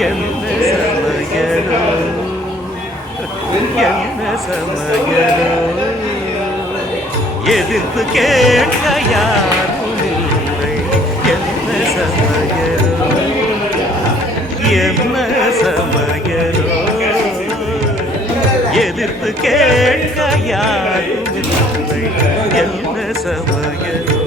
என்ன சமயலோ என்ன சமயலோ எதிர்ப்பு கேட்க யாரும் இல்லை என்ன சமயலோ என்ன சமயலோ எதிர்ப்பு கேட்க யாரும் இல்லை என்ன சமயலோ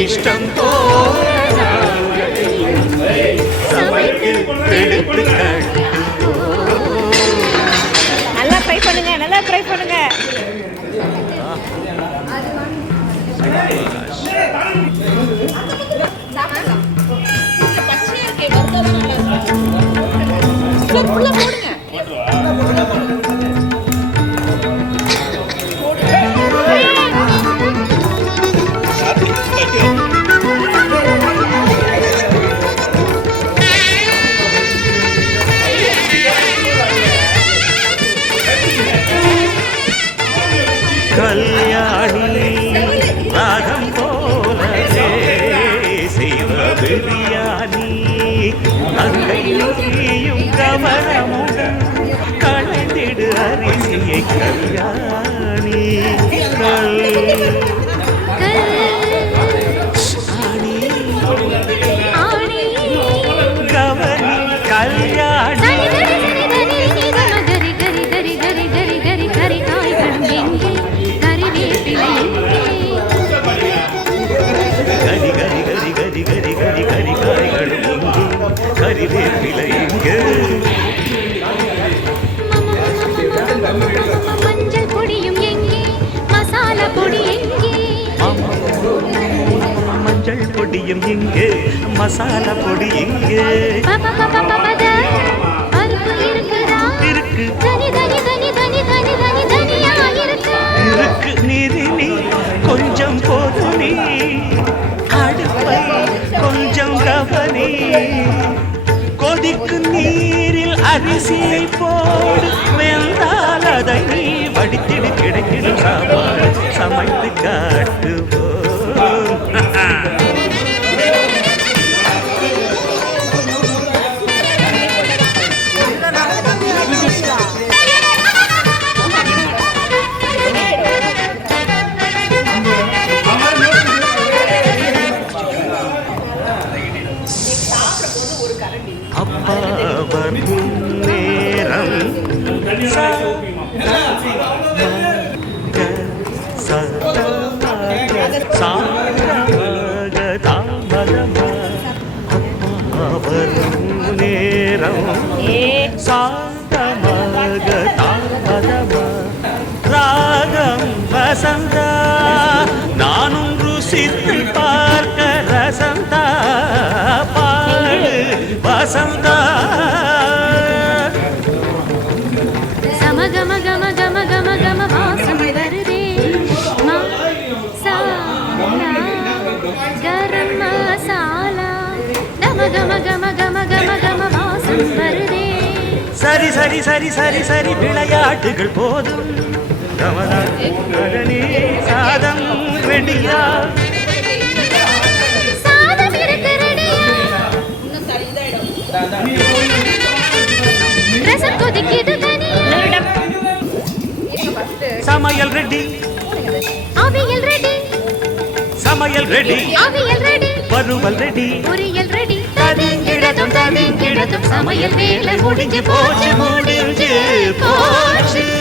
இஷ்டம் நல்லா ட்ரை பண்ணுங்க நல்லா ட்ரை பண்ணுங்க கல்யாணி ராகம் போலவே செய்வ பிரியாணி அங்கையும் கவனமுடன் களைந்திடு அரிசியை கல்யாணி கவனி கல்யாணி கறிவேப்பிலை இங்கே மஞ்சள் பொடியும் எங்கே மசாலா பொடி எங்கே மஞ்சள் பொடியும் எங்கே மசாலா பொடி எங்கே பருப்பு இருக்குதா இருக்கு தனி தனி தனி தனி தனி தனி தனியா இருக்கு நிதி நீ கொஞ்சம் போது நீ அடுப்பை கொஞ்சம் கவனி கொதிக்கு நீரில் அரிசியை போடு வெந்தால் அதை நீ வடித்திடு கிடைக்கிடும் சாப்பாடு சமைத்து காட்டுவோம் அப்பா வரும் நேரம் தாமதமா அப்பா வரும் நேரம் சாந்தமாக தாமதமா ராகம் வசந்தா நானும் ருசித்து பார்க்க ரசந்தா பாடு வசந்தா சமகம கம கம கம கம வாசம் வருதே கரம் மசாலா கம கம கம கம கம கம வாசம் வருதே சரி சரி சரி சரி சரி விளையாட்டுகள் போதும் கமலி சாதம் ரெடியா சாதம் இருக்கு ரெடியா ரசம் கொதிக்குது தனியா சமையல் ரெடி அவியல் ரெடி சமையல் ரெடி அவியல் ரெடி வறுவல் ரெடி பொரியல் ரெடி தவிங்கிடதும் சமையல் வேலை முடிஞ்சு போச்சு போச்சு